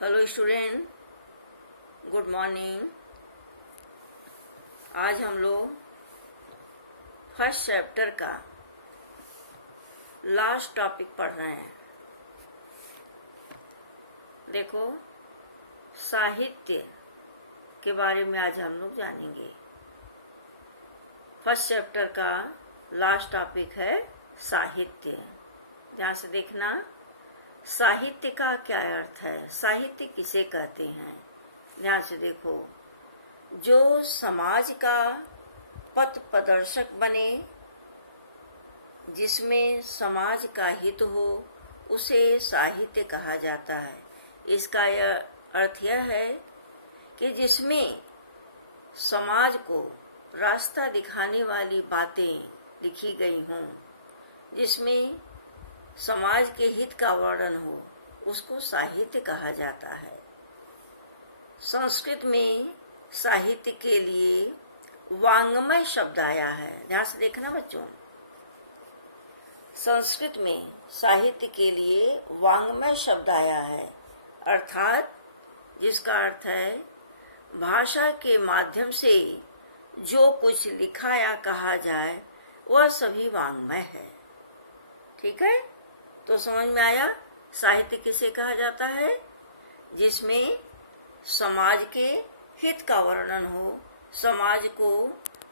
Hello student, good morning. आज हम लोग फर्स्ट चैप्टर का लास्ट टॉपिक पढ़ रहे हैं। देखो, साहित्य के बारे में आज हम लोग जानेंगे। फर्स्ट चैप्टर का लास्ट टॉपिक है साहित्य। ध्यान से देखना, साहित्य का क्या अर्थ है, साहित्य किसे कहते हैं। ध्यान से देखो, जो समाज का पथ प्रदर्शक बने, जिसमें समाज का हित हो, उसे साहित्य कहा जाता है। इसका यह अर्थ यह है कि जिसमें समाज को रास्ता दिखाने वाली बातें लिखी गई हों, जिसमें समाज के हित का वर्णन हो, उसको साहित्य कहा जाता है। संस्कृत में साहित्य के लिए वाङ्मय शब्द आया है। ध्यान से देखना बच्चों, संस्कृत में साहित्य के लिए वाङ्मय शब्द आया है, अर्थात जिसका अर्थ है भाषा के माध्यम से जो कुछ लिखा या कहा जाए वह सभी वाङ्मय है। ठीक है, तो समझ में आया साहित्य किसे कहा जाता है। जिसमें समाज के हित का वर्णन हो, समाज को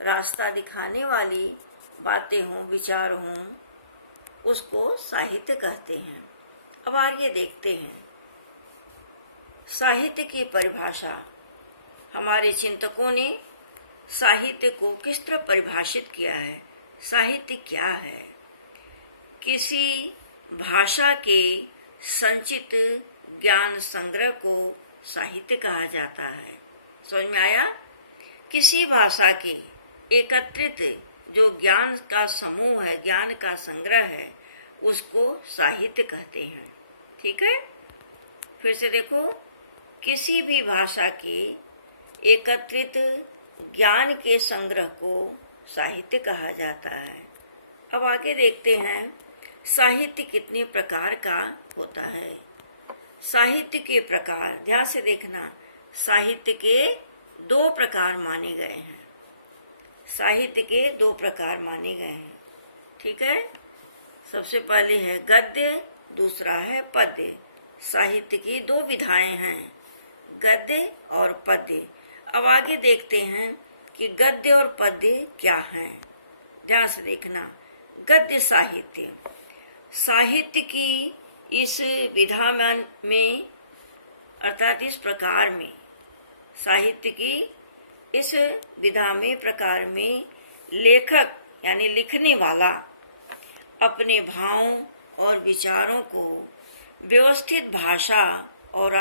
रास्ता दिखाने वाली बातें हों, विचार हों, उसको साहित्य कहते हैं। अब आगे देखते हैं साहित्य की परिभाषा। हमारे चिंतकों ने साहित्य को किस तरह परिभाषित किया है। साहित्य क्या है? किसी भाषा के संचित ज्ञान संग्रह को साहित्य कहा जाता है। समझ में आया? किसी भाषा के एकत्रित जो ज्ञान का समूह है, ज्ञान का संग्रह है, उसको साहित्य कहते हैं। ठीक है, फिर से देखो, किसी भी भाषा के एकत्रित ज्ञान के संग्रह को साहित्य कहा जाता है। अब आगे देखते हैं साहित्य कितने प्रकार का होता है। साहित्य के प्रकार, ध्यान से देखना, साहित्य के दो प्रकार माने गए हैं। साहित्य के दो प्रकार माने गए हैं। ठीक है, सबसे पहले है गद्य, दूसरा है पद्य। साहित्य की दो विधाएं हैं, गद्य और पद्य। अब आगे देखते हैं कि गद्य और पद्य क्या हैं। ध्यान से देखना, गद्य साहित्य, साहित्य की इस विधा में अर्थात इस प्रकार में, साहित्य की इस विधा में प्रकार में लेखक यानी लिखने वाला अपने भावों और विचारों को व्यवस्थित भाषा और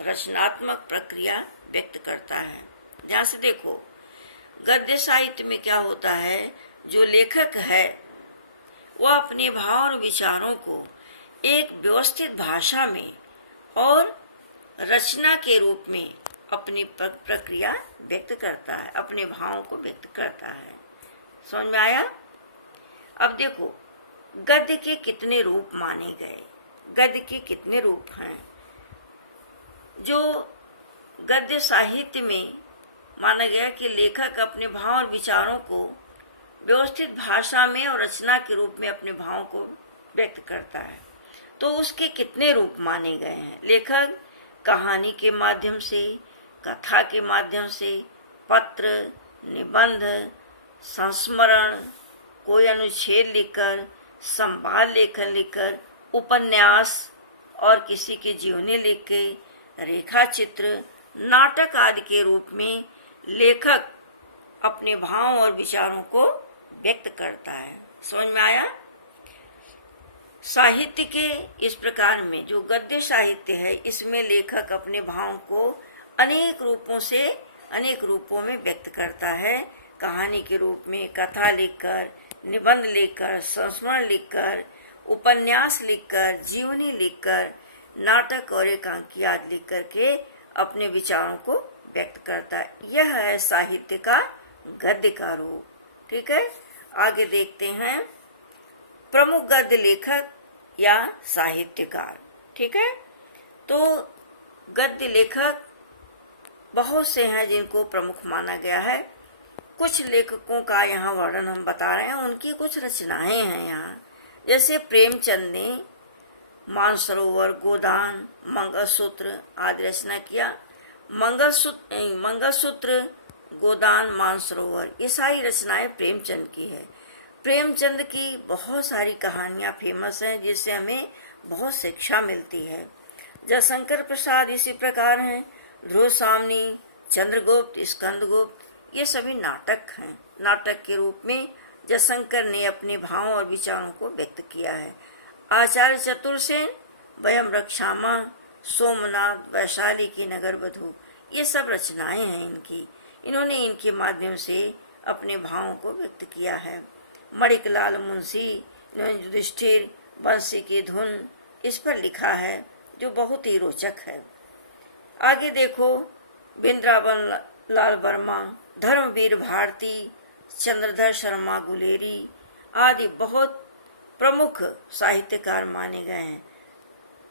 रचनात्मक प्रक्रिया व्यक्त करता है। ध्यान से देखो, गद्य साहित्य में क्या होता है, जो लेखक है वह अपने भाव और विचारों को एक व्यवस्थित भाषा में और रचना के रूप में अपनी प्रक्रिया व्यक्त करता है, अपने भावों को व्यक्त करता है। समझ में आया? अब देखो, गद्य के कितने रूप माने गए, गद्य के कितने रूप हैं। जो गद्य साहित्य में माना गया कि लेखक अपने भाव और विचारों को व्यवस्थित भाषा में और रचना के रूप में अपने भावों को व्यक्त करता है, तो उसके कितने रूप माने गए हैं। लेखक कहानी के माध्यम से, कथा के माध्यम से, पत्र, निबंध, संस्मरण, कोई अनुच्छेद लिखकर, संवाद लेखन लिखकर, उपन्यास और किसी के जीवनी लिख के, रेखा चित्र, नाटक आदि के रूप में लेखक अपने भाव और विचारों को व्यक्त करता है। समझ में आया? साहित्य के इस प्रकार में जो गद्य साहित्य है, इसमें लेखक अपने भाव को अनेक रूपों में व्यक्त करता है। कहानी के रूप में, कथा लिखकर, निबंध लिखकर, संस्मरण लिखकर, उपन्यास लिखकर, जीवनी लिखकर, नाटक और एकांकी आदि लिख करके अपने विचारों को व्यक्त करता है। यह है साहित्य का गद्य का रूप। ठीक है, आगे देखते हैं प्रमुख गद्य लेखक या साहित्यकार। ठीक है, तो गद्य लेखक बहुत से हैं जिनको प्रमुख माना गया है। कुछ लेखकों का यहाँ वर्णन हम बता रहे हैं, उनकी कुछ रचनाएं हैं यहाँ। जैसे प्रेमचंद ने मानसरोवर, गोदान, मंगलसूत्र आदि रचना किया। मंगलसूत्र, गोदान, मानसरोवर ये सारी रचनाएं प्रेमचंद की है। प्रेमचंद की बहुत सारी कहानियां फेमस हैं जिससे हमें बहुत शिक्षा मिलती है। जयशंकर प्रसाद इसी प्रकार हैं। ध्रुव सामनी, चंद्रगुप्त, स्कंदगुप्त ये सभी नाटक हैं। नाटक के रूप में जयशंकर ने अपने भावों और विचारों को व्यक्त किया है। आचार्य चतुरसेन, वयम रक्षामा, सोमनाथ, वैशाली की नगर वधू ये सब रचनाएं हैं इनकी। इन्होंने इनके माध्यम से अपने भावों को व्यक्त किया है। मणिकलाल मुंशी ने युधिष्ठिर, बंसी की धुन इस पर लिखा है जो बहुत ही रोचक है। आगे देखो, वृंदावन लाल वर्मा, धर्मवीर भारती, चंद्रधर शर्मा गुलेरी आदि बहुत प्रमुख साहित्यकार माने गए हैं।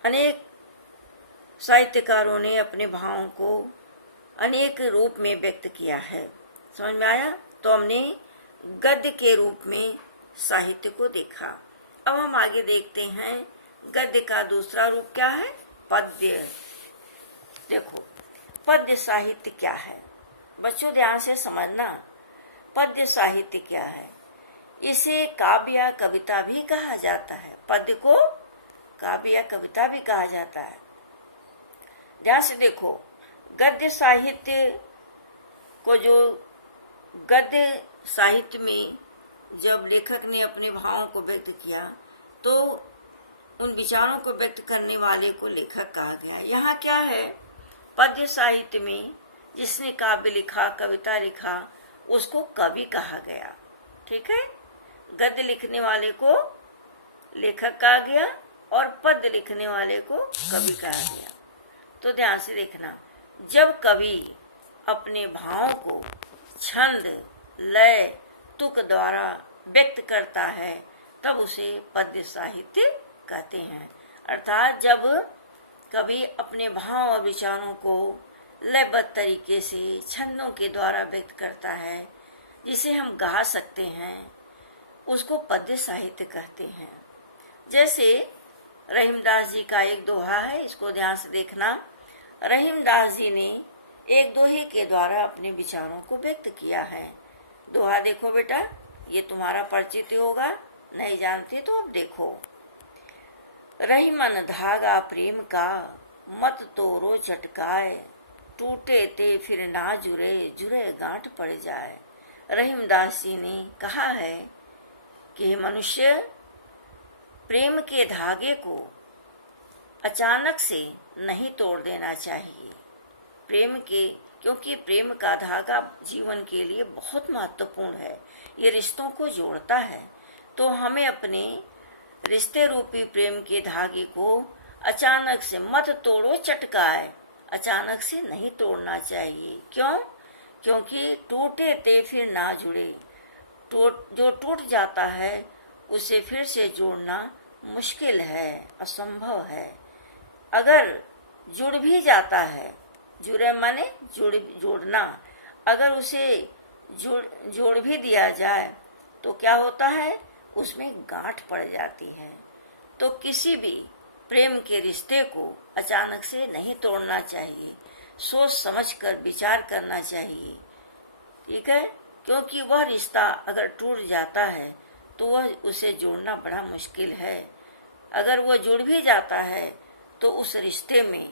अनेक साहित्यकारों ने अपने भावों को अनेक रूप में व्यक्त किया है। समझ में आया? तो हमने गद्य के रूप में साहित्य को देखा। अब हम आगे देखते हैं गद्य का दूसरा रूप क्या है, पद्य। देखो, पद्य साहित्य क्या है? बच्चों ध्यान से समझना, पद्य साहित्य क्या है। इसे काव्य या कविता भी कहा जाता है। पद्य को काव्य या कविता भी कहा जाता है। ध्यान से देखो, गद्य साहित्य को, जो गद्य साहित्य में जब लेखक ने अपने भावों को व्यक्त किया तो उन विचारों को व्यक्त करने वाले को लेखक कहा गया। यहाँ क्या है, पद्य साहित्य में जिसने काव्य लिखा, कविता लिखा, उसको कवि कहा गया। ठीक है, गद्य लिखने वाले को लेखक कहा गया और पद्य लिखने वाले को कवि कहा गया। तो ध्यान से देखना, जब कवि अपने भावों को छंद, लय, तुक द्वारा व्यक्त करता है तब उसे पद्य साहित्य कहते हैं। अर्थात जब कवि अपने भाव और विचारों को लयबद्ध तरीके से छंदों के द्वारा व्यक्त करता है, जिसे हम गा सकते हैं, उसको पद्य साहित्य कहते हैं। जैसे रहीमदास जी का एक दोहा है, इसको ध्यान से देखना। रहीमदास जी ने एक दोहे के द्वारा अपने विचारों को व्यक्त किया है। दोहा देखो बेटा, ये तुम्हारा परिचित होगा, नहीं जानते तो अब देखो। रही मन धागा प्रेम का, मत तोड़ो चटकाए, टूटे ते फिर ना जुड़े, जुड़े गांठ पड़ जाए। रहीमदास जी ने कहा है कि मनुष्य प्रेम के धागे को अचानक से नहीं तोड़ देना चाहिए। क्योंकि प्रेम का धागा जीवन के लिए बहुत महत्वपूर्ण है, ये रिश्तों को जोड़ता है। तो हमें अपने रिश्ते रूपी प्रेम के धागे को अचानक से, मत तोड़ो चटकाए, अचानक से नहीं तोड़ना चाहिए। क्यों? क्योंकि टूटे ते फिर ना जुड़े, जो टूट जाता है उसे फिर से जोड़ना मुश्किल है, असंभव है। अगर जुड़ भी जाता है, जुड़े माने जोड़ना, अगर उसे जोड़ भी दिया जाए तो क्या होता है, उसमें गांठ पड़ जाती है। तो किसी भी प्रेम के रिश्ते को अचानक से नहीं तोड़ना चाहिए, सोच समझ कर विचार करना चाहिए। ठीक है, क्योंकि वह रिश्ता अगर टूट जाता है तो वह उसे जोड़ना बड़ा मुश्किल है। अगर वह जुड़ भी जाता है तो उस रिश्ते में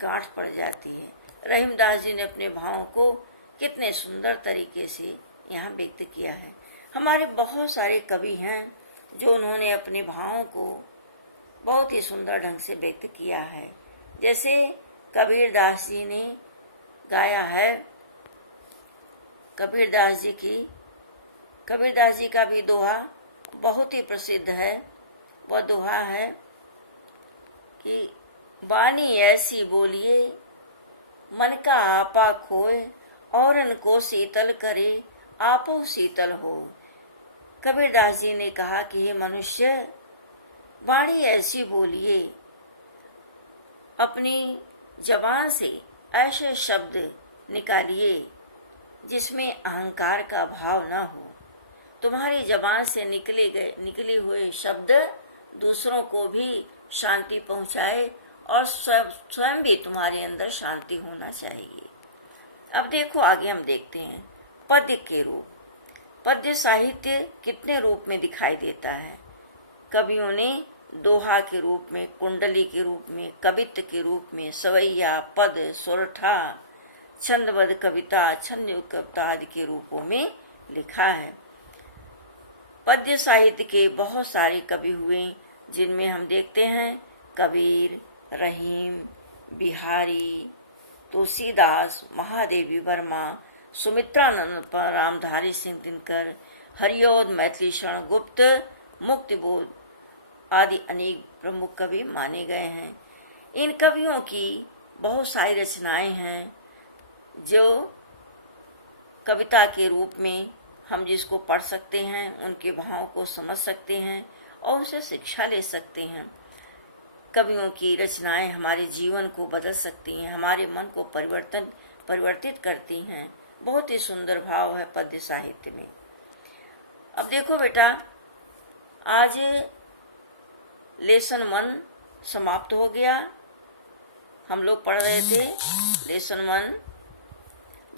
गांठ पड़ जाती है। रहीमदास जी ने अपने भावों को कितने सुंदर तरीके से यहाँ व्यक्त किया है। हमारे बहुत सारे कवि हैं जो उन्होंने अपने भावों को बहुत ही सुंदर ढंग से व्यक्त किया है। जैसे कबीरदास जी ने गाया है, कबीरदास जी का भी दोहा बहुत ही प्रसिद्ध है। वह दोहा है कि वाणी ऐसी बोलिए, मन का आपा खोए, औरन को शीतल करे, आपो शीतल हो। कबीरदास जी ने कहा कि हे मनुष्य, वाणी ऐसी बोलिए, अपनी जबान से ऐसे शब्द निकालिए जिसमें अहंकार का भाव न हो। तुम्हारी जबान से निकले हुए शब्द दूसरों को भी शांति पहुंचाए और स्वयं भी तुम्हारे अंदर शांति होना चाहिए। अब देखो आगे हम देखते हैं पद्य के रूप। पद्य साहित्य कितने रूप में दिखाई देता है। कवियों ने दोहा के रूप में, कुंडली के रूप में, कवित्व के रूप में, सवैया, पद, सोरठा, छंदबद्ध कविता, छंदयुक्त कविता आदि के रूपों में लिखा है। पद्य साहित्य के बहुत सारे कवि हुए जिनमें हम देखते हैं कबीर, रहीम, बिहारी, तुलसीदास, महादेवी वर्मा, सुमित्रानंद, रामधारी सिंह दिनकर, हरिऔध, मैथिली शरण गुप्त, मुक्तिबोध आदि अनेक प्रमुख कवि माने गए हैं। इन कवियों की बहुत सारी रचनाएं हैं जो कविता के रूप में हम जिसको पढ़ सकते हैं, उनके भावों को समझ सकते हैं और उनसे शिक्षा ले सकते हैं। कवियों की रचनाएं हमारे जीवन को बदल सकती हैं, हमारे मन को परिवर्तित करती हैं। बहुत ही सुंदर भाव है पद्य साहित्य में। अब देखो बेटा, आज लेसन 1 समाप्त हो गया। हम लोग पढ़ रहे थे लेसन 1,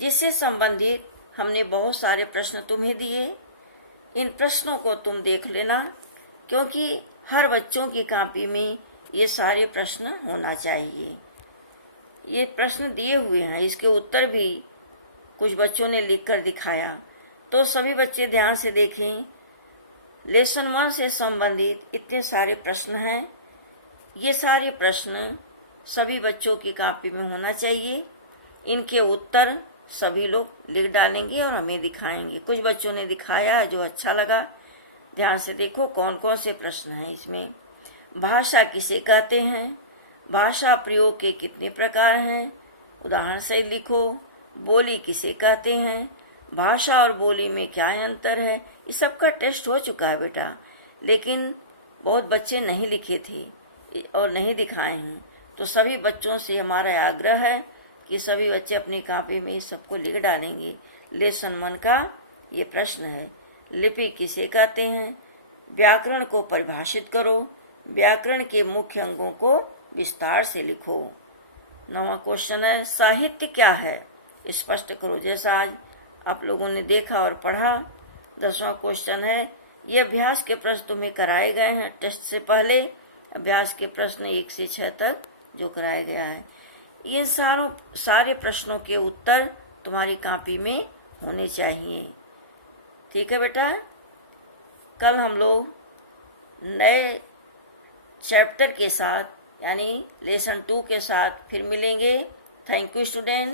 जिससे संबंधित हमने बहुत सारे प्रश्न तुम्हें दिए। इन प्रश्नों को तुम देख लेना, क्योंकि हर बच्चों की कॉपी में ये सारे प्रश्न होना चाहिए। ये प्रश्न दिए हुए हैं, इसके उत्तर भी कुछ बच्चों ने लिखकर दिखाया, तो सभी बच्चे ध्यान से देखें। लेसन 1 से संबंधित इतने सारे प्रश्न हैं। ये सारे प्रश्न सभी बच्चों की कॉपी में होना चाहिए। इनके उत्तर सभी लोग लिख डालेंगे और हमें दिखाएंगे। कुछ बच्चों ने दिखाया जो अच्छा लगा। ध्यान से देखो कौन कौन से प्रश्न हैं इसमें। भाषा किसे कहते हैं? भाषा प्रयोग के कितने प्रकार हैं? उदाहरण से लिखो। बोली किसे कहते हैं? भाषा और बोली में क्या अंतर है? इस सब का टेस्ट हो चुका है बेटा, लेकिन बहुत बच्चे नहीं लिखे थे और नहीं दिखाए हैं। तो सभी बच्चों से हमारा आग्रह है कि सभी बच्चे अपनी कॉपी में इस सबको लिख डालेंगे। लेसन 1 का ये प्रश्न है। लिपि किसे कहते हैं? व्याकरण को परिभाषित करो। व्याकरण के मुख्य अंगों को विस्तार से लिखो। 9वां क्वेश्चन है साहित्य क्या है? स्पष्ट करो, जैसा आज आप लोगों ने देखा और पढ़ा। 10वां क्वेश्चन है ये अभ्यास के प्रश्न तुम्हें कराए गए हैं टेस्ट से पहले। अभ्यास के प्रश्न 1 से 6 तक जो कराया गया है, ये सारे प्रश्नों के उत्तर तुम्हारी कॉपी में होने चाहिए। ठीक है बेटा, कल हम लोग नए चैप्टर के साथ यानी लेसन 2 के साथ फिर मिलेंगे। Thank you student.